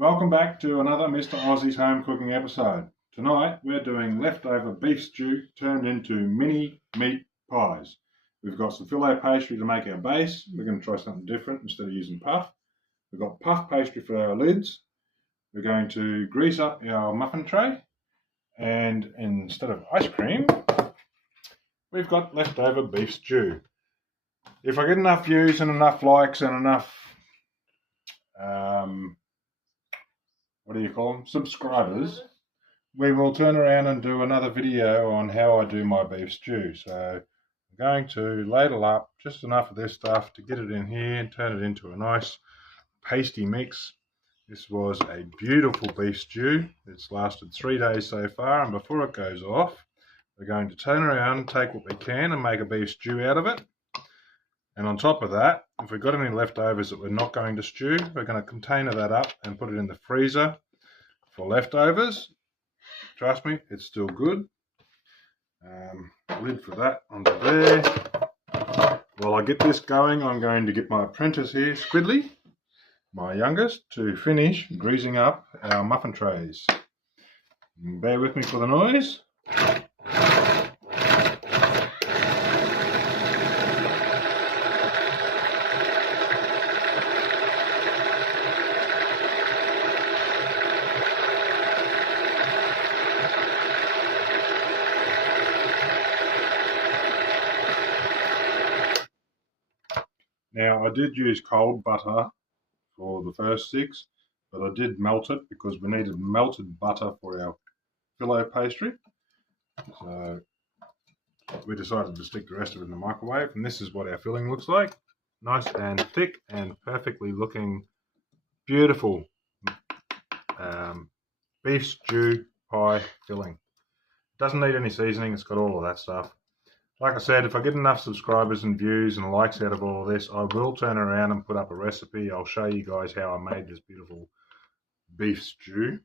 Welcome back to another Mr. Aussie's home cooking episode. Tonight we're doing leftover beef stew turned into mini meat pies. We've got some Filo pastry to make our base. We're going to try something different instead of using puff. We've got puff pastry for our lids. We're going to grease up our muffin tray, and instead of ice cream we've got leftover beef stew. If I get enough views and enough likes and enough subscribers, we will turn around and do another video on how I do my beef stew. So I'm going to ladle up just enough of this stuff to get it in here and turn it into a nice pasty mix. This was a beautiful beef stew. It's lasted 3 days so far, and before it goes off we're going to turn around, take what we can and make a beef stew out of it. And on top of that, if we've got any leftovers that we're not going to stew, we're going to container that up and put it in the freezer for leftovers. Trust me, it's still good. Lid for that onto there. While I get this going, I'm going to get my apprentice here, Squidly, my youngest, to finish greasing up our muffin trays. Bear with me for the noise. Now, I did use cold butter for the first 6, but I did melt it because we needed melted butter for our Filo pastry. So we decided to stick the rest of it in the microwave, and this is what our filling looks like. Nice and thick and perfectly looking, beautiful beef stew pie filling. Doesn't need any seasoning, it's got all of that stuff. Like I said, if I get enough subscribers and views and likes out of all of this, I will turn around and put up a recipe. I'll show you guys how I made this beautiful beef stew.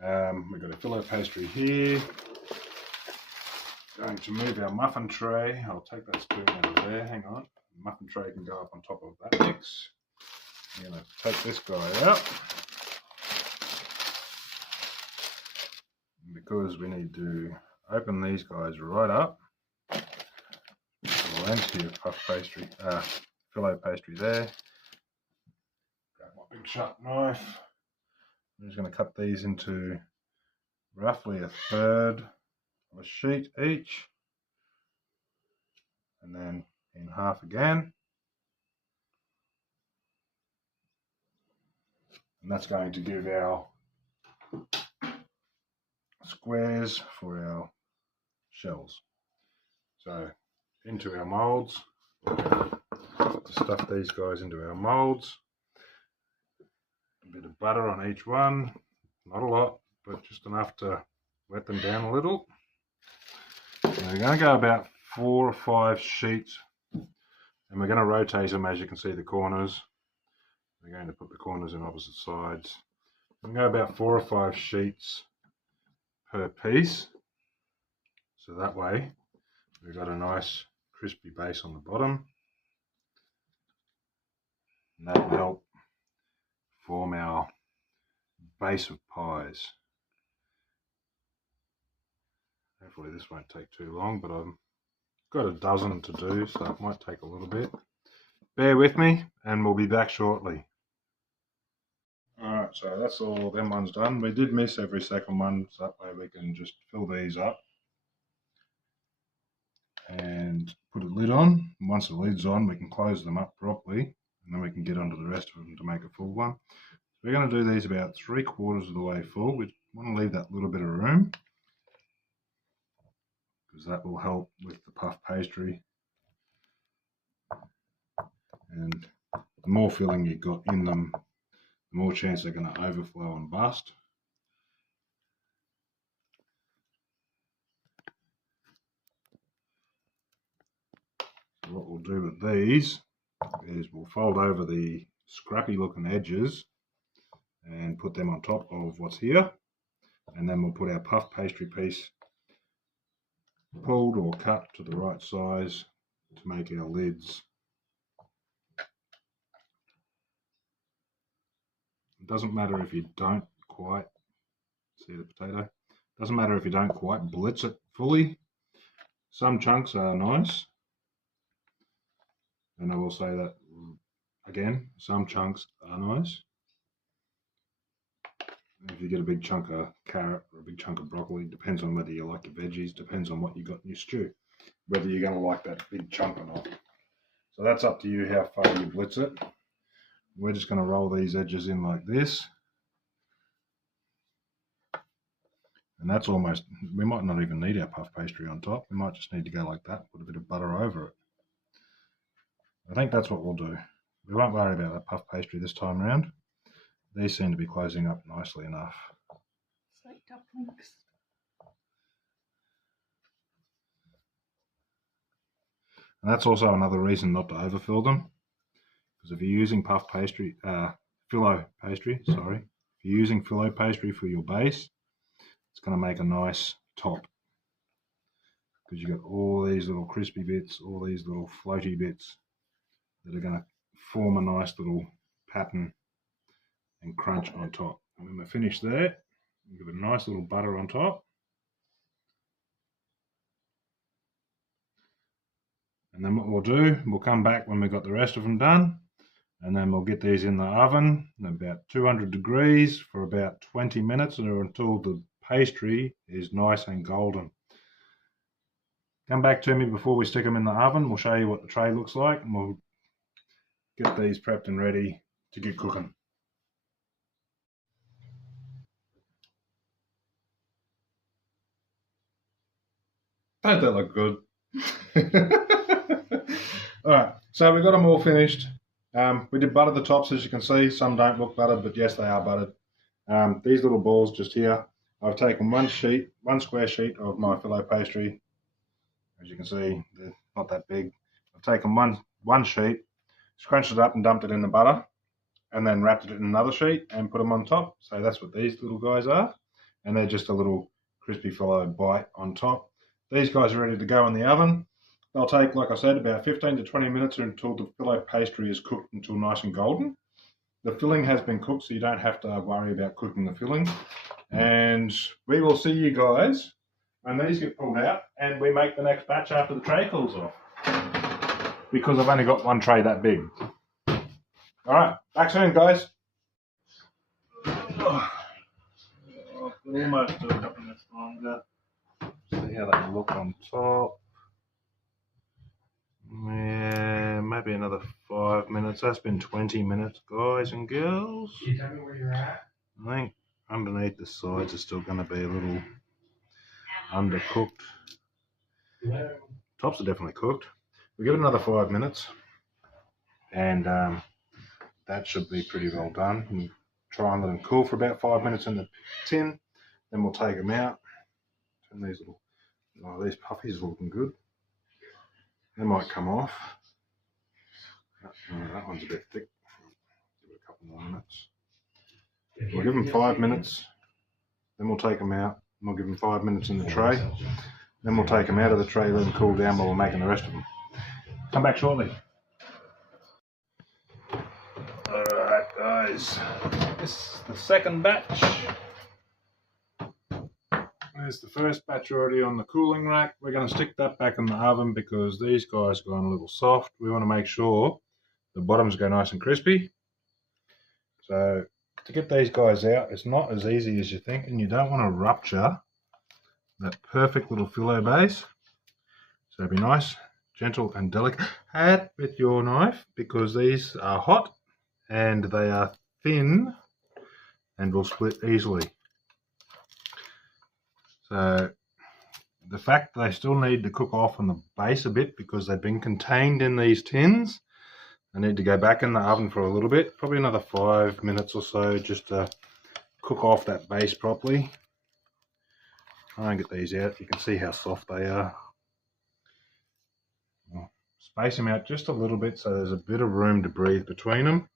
We've got a Filo pastry here. Going to move our muffin tray. I'll take that spoon out of there. Hang on. The muffin tray can go up on top of that mix. I'm going to take this guy out, because we need to open these guys right up. Empty of puff pastry, Filo pastry there. Grab my big sharp knife. I'm just going to cut these into roughly 1/3 of a sheet each, and then in half again. And that's going to give our squares for our shells. So into our moulds, to stuff these guys into our moulds. A bit of butter on each one, not a lot, but just enough to wet them down a little. And we're going to go about 4 or 5 sheets, and we're going to rotate them, as you can see the corners. We're going to put the corners in opposite sides. We're going to go about 4 or 5 sheets per piece, so that way we've got a nice crispy base on the bottom, and that will help form our base of pies. Hopefully this won't take too long, but I've got a dozen to do, so it might take a little bit. Bear with me and we'll be back shortly. Alright, so that's all them ones done. We did miss every second one, so that way we can just fill these up and put a lid on. And once the lid's on, we can close them up properly, and then we can get onto the rest of them to make a full one. So we're going to do these about 3/4 of the way full. We want to leave that little bit of room, because that will help with the puff pastry. And the more filling you've got in them, the more chance they're going to overflow and bust. So what we'll do with these is we'll fold over the scrappy looking edges and put them on top of what's here, and then we'll put our puff pastry piece pulled or cut to the right size to make our lids. doesn't matter if you don't quite see the potato. Doesn't matter if you don't quite blitz it fully. Some chunks are nice, and I will say that again, some chunks are nice. If you get a big chunk of carrot or a big chunk of broccoli, depends on whether you like your veggies, depends on what you got in your stew, whether you're going to like that big chunk or not. So that's up to you how far you blitz it. We're just going to roll these edges in like this. And that's almost, we might not even need our puff pastry on top. We might just need to go like that, put a bit of butter over it. I think that's what we'll do. We won't worry about that puff pastry this time around. These seem to be closing up nicely enough. It's like dumplings. And that's also another reason not to overfill them. Because if you're using puff pastry, Filo pastry, sorry. If you're using Filo pastry for your base, it's going to make a nice top. Because you've got all these little crispy bits, all these little floaty bits that are going to form a nice little pattern and crunch on top. And when we're finished there, give it a nice little butter on top. And then what we'll do, we'll come back when we've got the rest of them done, and then we'll get these in the oven at about 200 degrees for about 20 minutes or until the pastry is nice and golden. Come back to me before we stick them in the oven. We'll show you what the tray looks like, and we'll get these prepped and ready to get cooking. Don't they look good? Alright, so we've got them all finished. We did butter the tops, as you can see. Some don't look buttered, but yes, they are buttered. These little balls just here, I've taken one square sheet of my Filo pastry. As you can see, they're not that big. I've taken one sheet, scrunched it up and dumped it in the butter, and then wrapped it in another sheet and put them on top. So that's what these little guys are. And they're just a little crispy Filo bite on top. These guys are ready to go in the oven. They'll take, like I said, about 15 to 20 minutes until the Filo pastry is cooked until nice and golden. The filling has been cooked, so you don't have to worry about cooking the filling. And we will see you guys when these get pulled out and we make the next batch after the tray cools off. Because I've only got one tray that big. Alright, back soon, guys. Almost do a couple minutes longer. See how they look on top. Yeah, maybe another 5 minutes. That's been 20 minutes, guys and girls. Can you tell me where you're at? I think underneath the sides are still going to be a little undercooked. Hello. Tops are definitely cooked. We'll give it another 5 minutes, and that should be pretty well done. We'll try and let them cool for about 5 minutes in the tin. Then we'll take them out. Turn these little, these puffies are looking good. They might come off. That one's a bit thick. Give it a couple more minutes. We'll give them 5 minutes. Then we'll take them out. We'll give them 5 minutes in the tray. Then we'll take them out of the tray, let them cool down while we're making the rest of them. Come back shortly. Alright guys, this is the second batch. There's the first batch already on the cooling rack. We're going to stick that back in the oven because these guys have gone a little soft. We want to make sure the bottoms go nice and crispy. So to get these guys out, it's not as easy as you think, and you don't want to rupture that perfect little Filo base. So be nice, gentle and delicate with your knife because these are hot and they are thin and will split easily. So the fact that they still need to cook off on the base a bit because they've been contained in these tins, I need to go back in the oven for a little bit, probably another 5 minutes or so, just to cook off that base properly. Try and get these out. You can see how soft they are. I'll space them out just a little bit so there's a bit of room to breathe between them.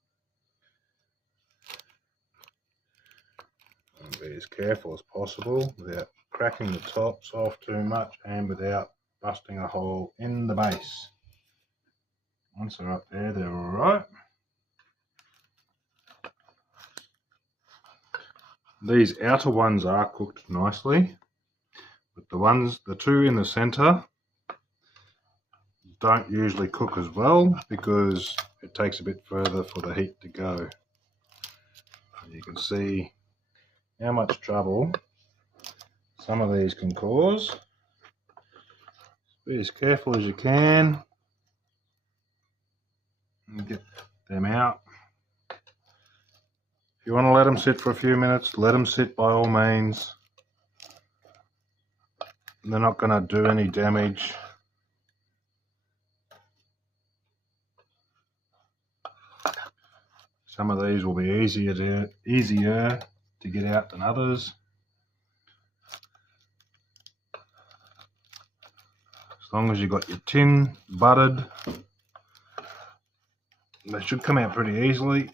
And be as careful as possible without cracking the tops off too much and without busting a hole in the base. Once they're up there, they're alright. These outer ones are cooked nicely, but the two in the center don't usually cook as well because it takes a bit further for the heat to go. And you can see how much trouble some of these can cause. Be as careful as you can and get them out. If you want to let them sit for a few minutes, let them sit by all means. They're not going to do any damage. Some of these will be easier to get out than others. As long as you've got your tin buttered, they should come out pretty easily.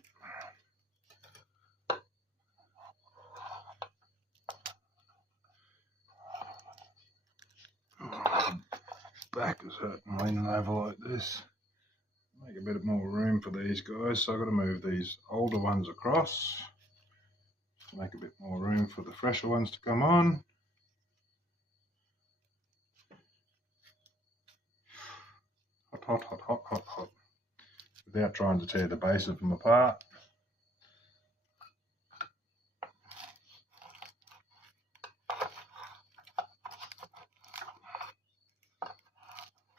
Back is hurting leaning over like this. Make a bit more room for these guys, so I've got to move these older ones across to make a bit more room for the fresher ones to come on. Hot, hot, hot, hot, hot, hot. Without trying to tear the base of them apart.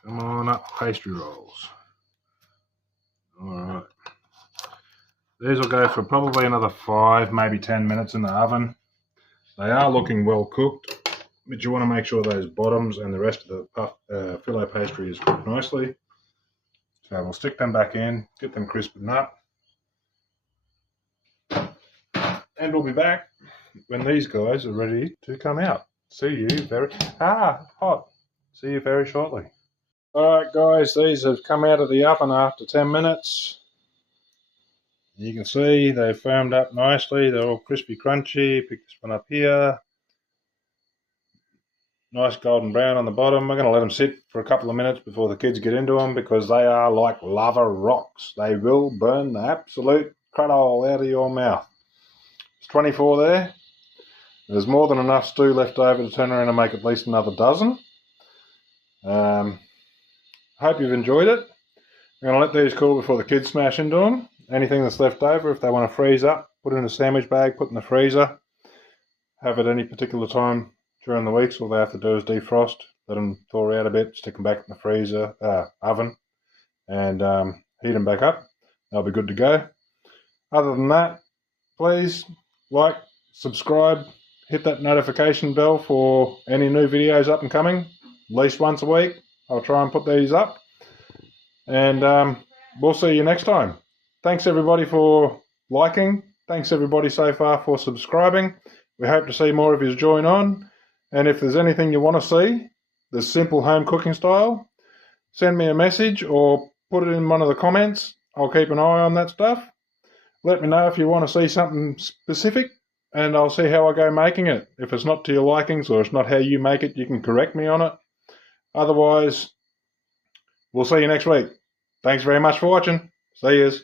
Come on up, pastry rolls. Alright. These will go for probably another 5, maybe 10 minutes in the oven. They are looking well cooked, but you want to make sure those bottoms and the rest of the Filo pastry is cooked nicely. So we'll stick them back in, get them crisping up. And we'll be back when these guys are ready to come out. See you very... hot! See you very shortly. Alright guys, these have come out of the oven after 10 minutes. You can see they've firmed up nicely, they're all crispy crunchy. Pick this one up here. Nice golden brown on the bottom. We're going to let them sit for a couple of minutes before the kids get into them because they are like lava rocks. They will burn the absolute crud hole out of your mouth. There's 24 there. There's more than enough stew left over to turn around and make at least another dozen. Hope you've enjoyed it. I'm going to let these cool before the kids smash into them. Anything that's left over, if they want to freeze up, put it in a sandwich bag, put in the freezer. Have it any particular time during the week, so all they have to do is defrost, let them thaw out a bit, stick them back in the freezer, oven, and heat them back up. They'll be good to go. Other than that, please like, subscribe, hit that notification bell for any new videos up and coming, at least once a week. I'll try and put these up, and we'll see you next time. Thanks everybody for liking. Thanks everybody so far for subscribing. We hope to see more of you join on. And if there's anything you want to see, the simple home cooking style, send me a message or put it in one of the comments. I'll keep an eye on that stuff. Let me know if you want to see something specific, and I'll see how I go making it. If it's not to your likings or it's not how you make it, you can correct me on it. Otherwise, we'll see you next week. Thanks very much for watching. See yous.